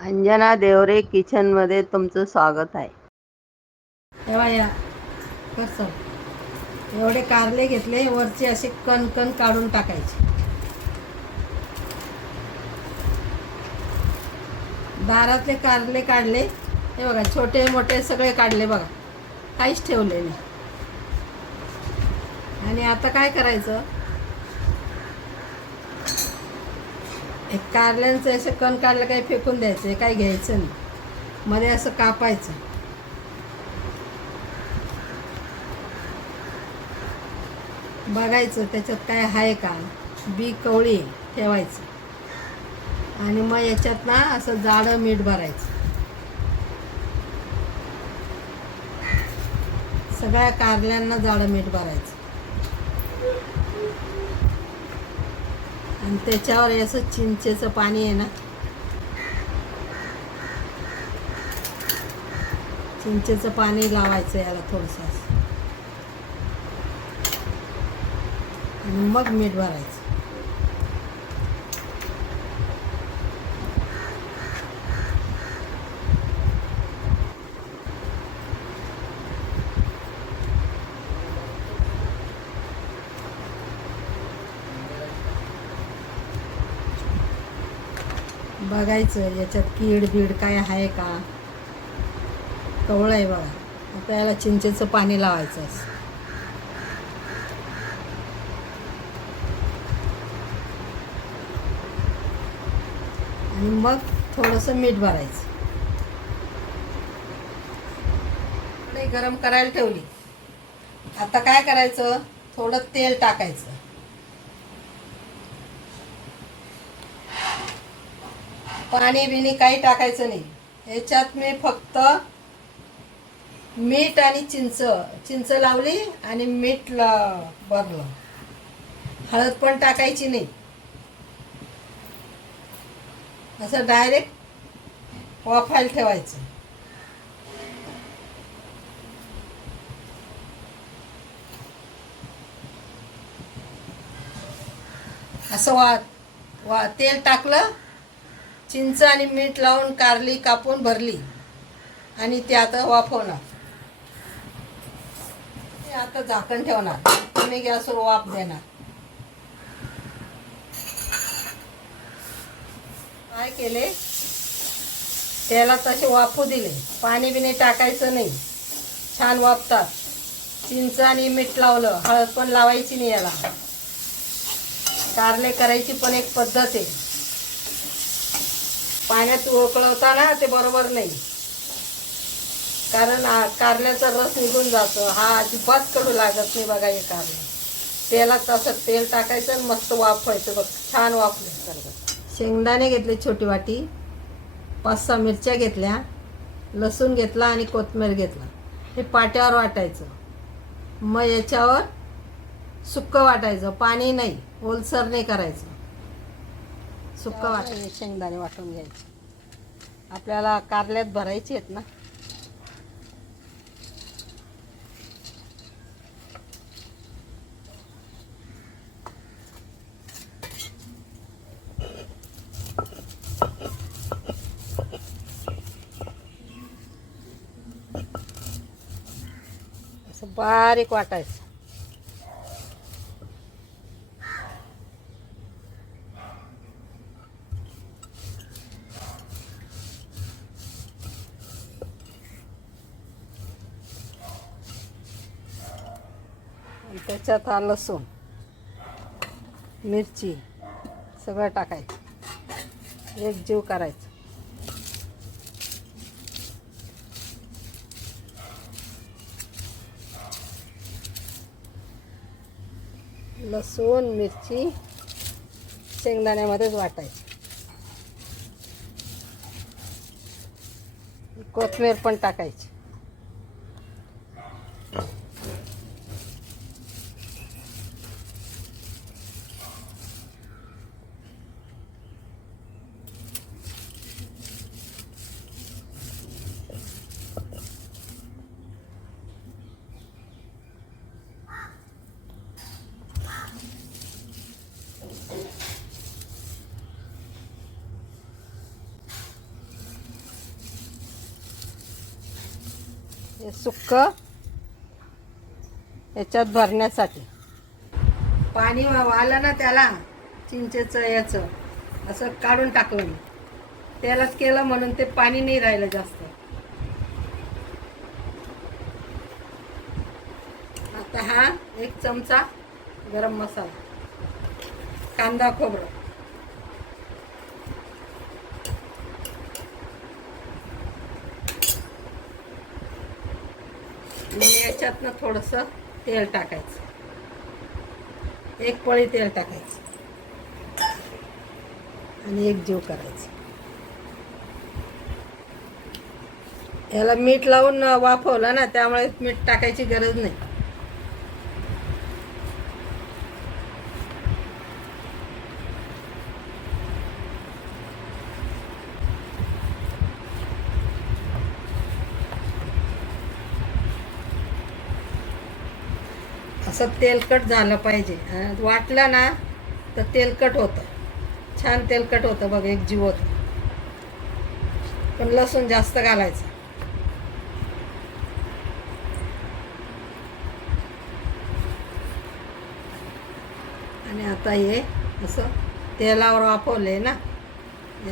अंजना देवरे किचनमध्ये तुमचं स्वागत आहे. तेव्हा या. कसं? एवढे कारले घेतले वरचे असे कण कण काढून टाकायचे. दारातले कारले काढले. हे बघा छोटे मोठे सगळे काढले बघा. काहीच ठेवले नाही. आणि आता काय करायचं? एक कारल्यांचं असं कण काढलं काही फेकून द्यायचं काही घ्यायचं नाही. मध्ये असं कापायचं. बघायचं त्याच्यात काय आहे का. बी कवळी ठेवायचं. आणि मग याच्यात ना असं जाडं मीठ भरायचं. सगळ्या कारल्यांना जाडं मीठ भरायचं. आणि त्याच्यावर असं चिंचेचं पाणी आहे ना. चिंचेचं पाणी लावायचं याला थोडंसं असं. आणि मग मीठ भरायचं. बघायचं याच्यात कीड बीड काय आहे का? कवळं आहे बघा. आता याला चिंचेचं पाणी लावायचं असं आणि मग थोडंसं मीठ भरायचं. गरम करायला ठेवली. आता काय करायचं? थोडं तेल टाकायचं. पाणी बिणी काही टाकायचं नाही. याच्यात मी फक्त मीठ आणि चिंच चिंच लावली आणि मीठ ला भरलं. हळद पण टाकायची नाही. असं डायरेक्ट वाफायला ठेवायचं. असं वा वा तेल टाकलं चिंच आणि मीठ लावून कारली कापून भरली. आणि ते आता वाफवणार. ते आता झाकण ठेवणार. तुम्ही गॅसवर वाफ देणार. काय केले? त्याला तसे वाफू दिले. पाणी बिणी टाकायचं नाही. छान वाफतात. चिंच आणि मीठ लावलं. हळद पण लावायची नाही याला. कारले करायची पण एक पद्धत आहे. पाण्यात उकळवता ना ते बरोबर नाही. कारण आ- कारल्याचा रस निघून जातो. हा अजिबात कडू लागत नाही बघा हे कारलं. तेलात तसं तेल टाकायचं आणि मस्त वाफवायचं बघ. छान वाफले शेंगदाणे घेतले छोटी वाटी. पाच सहा मिरच्या घेतल्या. लसूण घेतला आणि कोथमीर घेतला. हे पाट्यावर वाटायचं. मग याच्यावर सुक्कं वाटायचं. पाणी नाही. ओलसर नाही करायचं. सुक्कं वाटून शेंगदाणे वाटून घ्यायचे. आपल्याला कारल्यात भरायची आहेत ना. असं बारीक वाटायचं. त्याच्यात हा लसूण मिरची सगळं टाकायचं. एक जीव करायचं. लसूण मिरची शेंगदाण्यामध्येच वाटायची. कोथमीर पण टाकायची. हे सुक्क याच्यात भरण्यासाठी. पाणी वा- आलं ना त्याला चिंचेचं याचं असं काढून टाकलं मी. त्यालाच केलं म्हणून ते पाणी नाही राहिलं जास्त. आता हा एक चमचा गरम मसाला कांदा खोबरं. मग याच्यातनं थोडंसं तेल टाकायचं. एक पळी तेल टाकायचं. आणि एक जीव करायचं. याला मीठ लावून वाफवलं ना त्यामुळे मीठ टाकायची गरज नाही. असं तेलकट झालं पाहिजे. वाटलं ना तर तेलकट होतं. छान तेलकट होतं बघ एक जीव होतं पण लसूण जास्त घालायचं. आणि आता हे असं तेलावर वापरले ना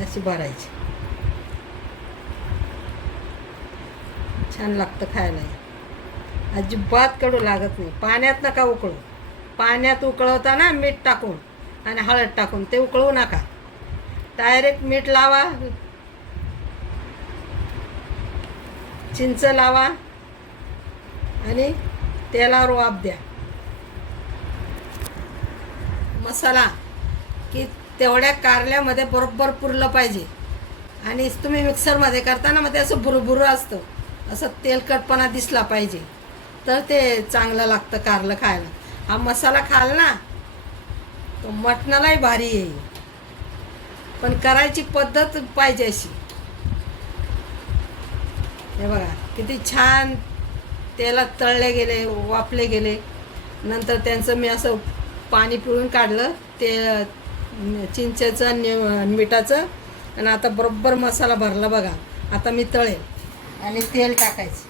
अशी भरायची. छान लागतं खायला. अजिबात कडू लागत नाही. पाण्यात नका उकळू. पाण्यात उकळवताना मीठ टाकून आणि हळद टाकून ते उकळवू नका. डायरेक्ट मीठ लावा. चिंच लावा आणि तेलावर वाफ द्या. मसाला की तेवढ्या कारल्यामध्ये बरोबर पुरलं पाहिजे. आणि तुम्ही मिक्सरमध्ये करताना मग ते असं बुरुबुरू असतं. असं तेलकटपणा दिसला पाहिजे. तर ते चांगलं लागतं कारलं खायला. हा मसाला खाल ना तो मटणालाही भारी येईल. पण करायची पद्धत पाहिजे अशी. हे बघा किती छान तेलात तळले गेले वापले गेले. नंतर त्यांचं मी असं पाणी पिळून काढलं ते चिंचेचं आणि मिठाचं. आणि आता बरोबर मसाला भरला बघा. आता मी तळेल. आणि तेल टाकायचं.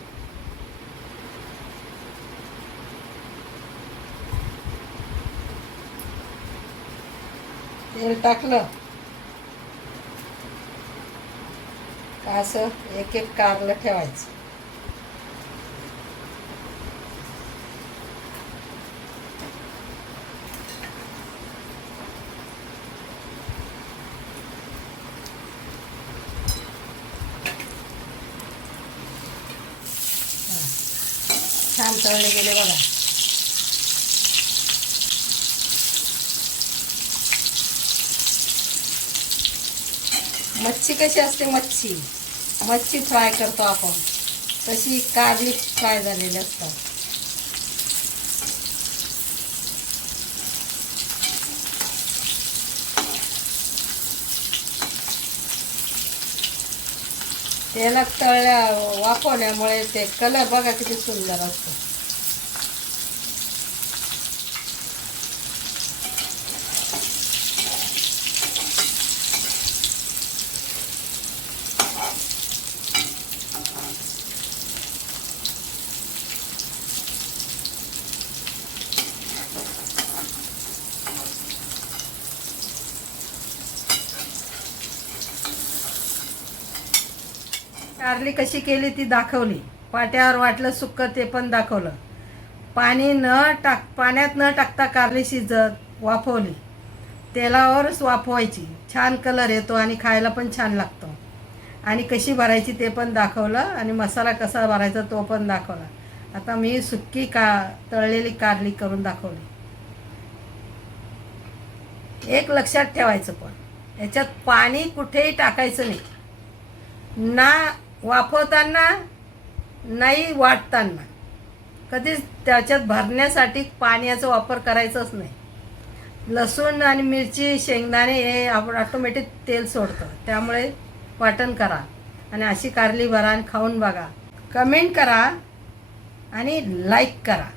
तेल टाकलं. का असं? एक एक कारलं ठेवायचं. छान तळले गेले बघा. मच्छी कशी असते मच्छी? मच्छी फ्राय करतो आपण. तशी कारली फ्राय झालेली असतात. तेलात तळल्या वापरल्यामुळे ते कलर बघा किती सुंदर असतो. कारली कशी केली ती दाखवली. पाट्यावर वाटलं सुक्क ते पण दाखवलं. पाणी न टाक पाण्यात न टाकता कारली शिजत वाफवली. तेलावरच वाफवायची. छान कलर येतो आणि खायला पण छान लागतो. आणि कशी भरायची ते पण दाखवलं आणि मसाला कसा भरायचा तो पण दाखवला. आता मी सुक्की का तळलेली कारली करून दाखवली. एक लक्षात ठेवायचं पण. याच्यात पाणी कुठेही टाकायचं नाही. ना वाफवताना नाही वाटताना. कधीच त्याच्यात भरण्यासाठी पाण्याचा वापर करायचाच नाही. लसूण आणि मिरची शेंगदाणे हे आपण ऑटोमॅटिक तेल सोडतं. त्यामुळे वाटण करा आणि अशी कारली भरा आणि खाऊन बघा. कमेंट करा आणि लाईक करा.